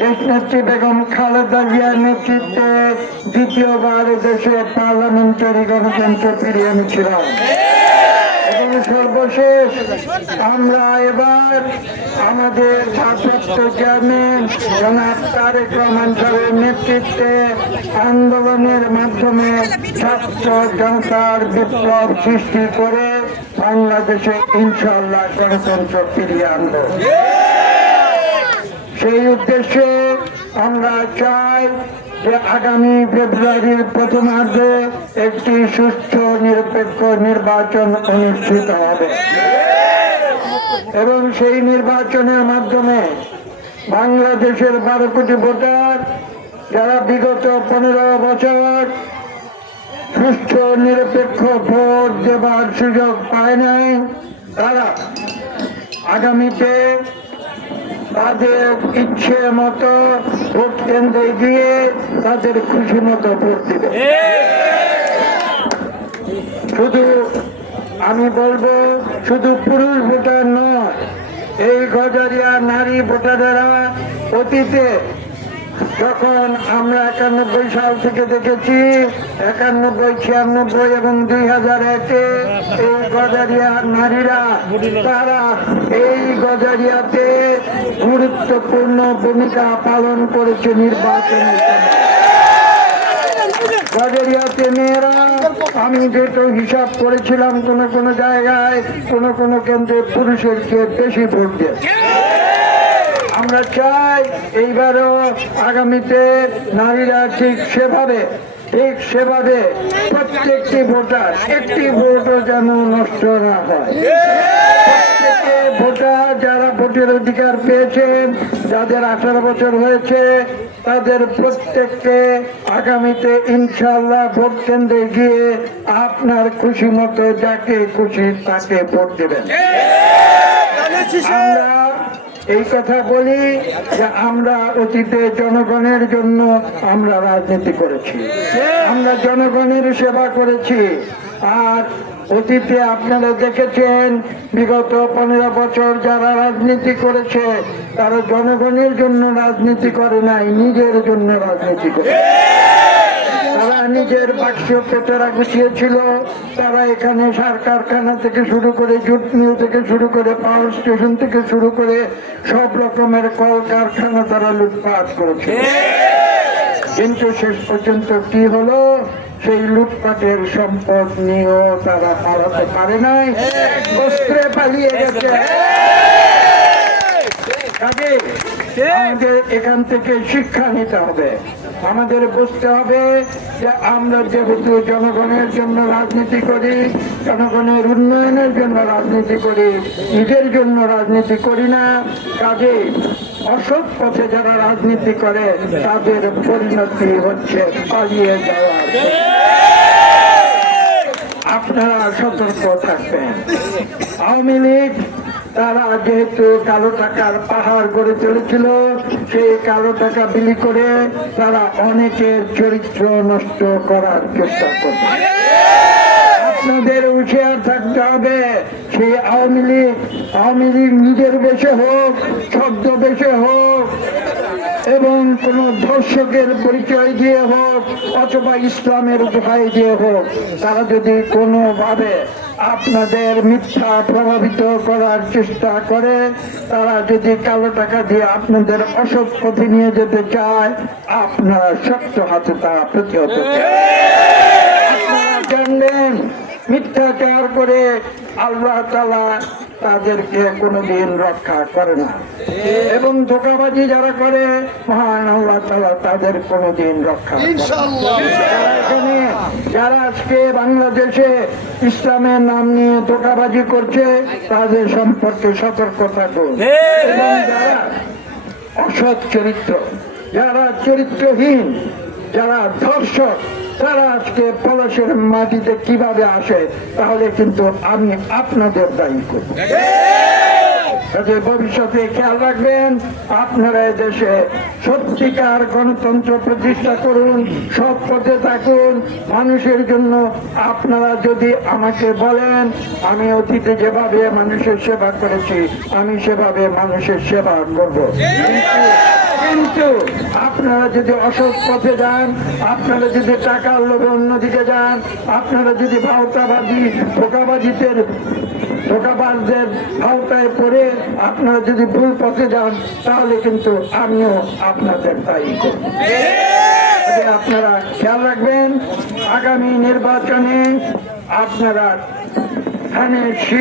দেশনেত্রী বেগম খালেদা জিয়ার নেতৃত্বে দ্বিতীয়বার দেশে পার্লামেন্টারি গণতন্ত্র ফিরিয়ে এনেছিলাম। সর্বশেষ আমরা এবার আমাদের ভারপ্রাপ্ত চেয়ারম্যান জনাব তারেক রহমান সাহেবের নেতৃত্বে আন্দোলনের মাধ্যমে ছাত্র জনতার বিপ্লব সৃষ্টি করে বাংলাদেশে ইনশাল্লাহ গণতন্ত্র ফিরিয়ে আনব। সেই উদ্দেশ্যে আমরা চাই যে আগামী ফেব্রুয়ারির প্রথমার্ধে একটি সুস্থ নিরপেক্ষ নির্বাচন অনুষ্ঠিত হবে। এবং সেই নির্বাচনের মাধ্যমে বাংলাদেশের বারো কোটি ভোটার যারা বিগত পনেরো বছর সুস্থ নিরপেক্ষ ভোট দেবার সুযোগ পায় নাই, তারা আগামীতে তাদের ইচ্ছে মতো ভোট কেন্দ্রে গিয়ে তাদের খুশি মতো ভোট দিবে। শুধু আমি বলব, শুধু পুরুষ ভোটার নয়, এই গজারিয়া নারী ভোটারেরা অতীতে যখন আমরা একানব্বই সাল থেকে দেখেছি, একানব্বই, ছিয়ানব্বই এবং দুই হাজার একে এই গজারিয়া নারীরা, তারা এই গজারিয়াতে গুরুত্বপূর্ণ ভূমিকা পালন করেছে নির্বাচনের গজারিয়াতে মেয়েরা, আমি যেহেতু হিসাব করেছিলাম কোন কোন জায়গায়, কোন কোন কেন্দ্রে পুরুষের চেয়ে বেশি ভোট দেয় আমরা চাই এইবারও আগামীতে নারীরা ঠিক সেভাবে ঠিক সেভাবে প্রত্যেকটি ভোটার একটি ভোটও যেন নষ্ট না হয়। প্রত্যেকে ভোটার যারা ভোটের অধিকার পেয়েছেন যাদের আঠারো বছর হয়েছে তাদের প্রত্যেককে আগামীতে ইনশাল্লাহ ভোট কেন্দ্রে গিয়ে আপনার খুশি মতো যাকে খুশি তাকে ভোট দেবেন। আমরা এই কথা বলি যে আমরা অতীতে জনগণের জন্য আমরা রাজনীতি করেছি। আমরা জনগণের সেবা করেছি। আর অতীতে আপনারা দেখেছেন, বিগত পনেরো বছর যারা রাজনীতি করেছে, তারা জনগণের জন্য রাজনীতি করে নাই, নিজের জন্য রাজনীতি করে। তারা নিজের বাক্স পেটারা গুছিয়েছিল। তারা এখানে সার কারখানা থেকে শুরু করে জুট মিল থেকে শুরু করে পাওয়ার স্টেশন থেকে শুরু করে সব রকমের কল কারখানা তারা লুটপাট করেছে। কিন্তু শেষ পর্যন্ত কি হলো? সেই লুটপাটের সম্পদ নিয়েও তারা পালাতে পারে নাই। বস্ত্রে পালিয়ে গেছে। আমাদের এখান থেকে শিক্ষা নিতে হবে। আমাদের বুঝতে হবে যে আমরা যেহেতু জনগণের জন্য রাজনীতি করি জনগণের উন্নয়নের জন্য রাজনীতি করি নিজের জন্য রাজনীতি করি না কাজে অসৎ পথে যারা রাজনীতি করে তাদের পরিণতি হচ্ছে পালিয়ে যাওয়া আপনারা সতর্ক থাকবেন। আওয়ামী লীগ তারা যেহেতু কালো টাকার পাহাড় গড়ে চলেছিল, সেই কালো টাকা বিলি করে তারা অনেকের চরিত্র নষ্ট করার চেষ্টা করবে আপনাদের হুঁশিয়ার থাকতে হবে, সেই আওয়ামী লীগ আওয়ামী লীগ নিজের বেশে হোক ছদ্ম বেশে হোক, এবং কোন ধর্ষকের পরিচয় দিয়ে হোক, অথবা ইসলামের দোহাই দিয়ে হোক, তারা যদি কোনোভাবে আপনাদের মিথ্যা প্রভাবিত করার চেষ্টা করে, তারা যদি কালো টাকা দিয়ে আপনাদের অসৎ পথে নিয়ে যেতে চায়, আপনারা শক্ত হাতে তা প্রতিহত জানলেন মিথ্যাচার করে আল্লাহ তালা তাদেরকে কোনোদিন রক্ষা করে না। এবং ধোকাবাজি যারা করে মহান আল্লাহ তালা তাদের কোনোদিন রক্ষা এখানে যারা আজকে বাংলাদেশে ইসলামের নাম নিয়ে ধোকাবাজি করছে তাদের সম্পর্কে সতর্ক থাকুন। এবং যারা অসৎ চরিত্র যারা চরিত্রহীন যারা ধর্ষক, তারা আজকে পলাশের মাটিতে কীভাবে আসে, তাহলে কিন্তু আমি আপনাদের দায়ী কাজে ভবিষ্যতে খেয়াল রাখবেন, আপনারা দেশে সত্যিকার গণতন্ত্র প্রতিষ্ঠা করুন, সৎ পথে থাকুন, মানুষের জন্য আপনারা যদি আমাকে বলেন, আমি অতীতে যেভাবে মানুষের সেবা করেছি, আমি সেভাবে মানুষের সেবা করব। কিন্তু আপনারা যদি অসৎ পথে যান, আপনারা যদি টাকার লোভে অন্যদিকে যান, আপনারা যদি ভাওতাবাজি ধোকাবাজিতে ধোকাবাজদের ভাওতায় পড়ে আপনারা যদি ভুল পথে যান, তাহলে কিন্তু আমিও আপনাদের তাই আপনারা খেয়াল রাখবেন, আগামী নির্বাচনে আপনারা ধানের শীষ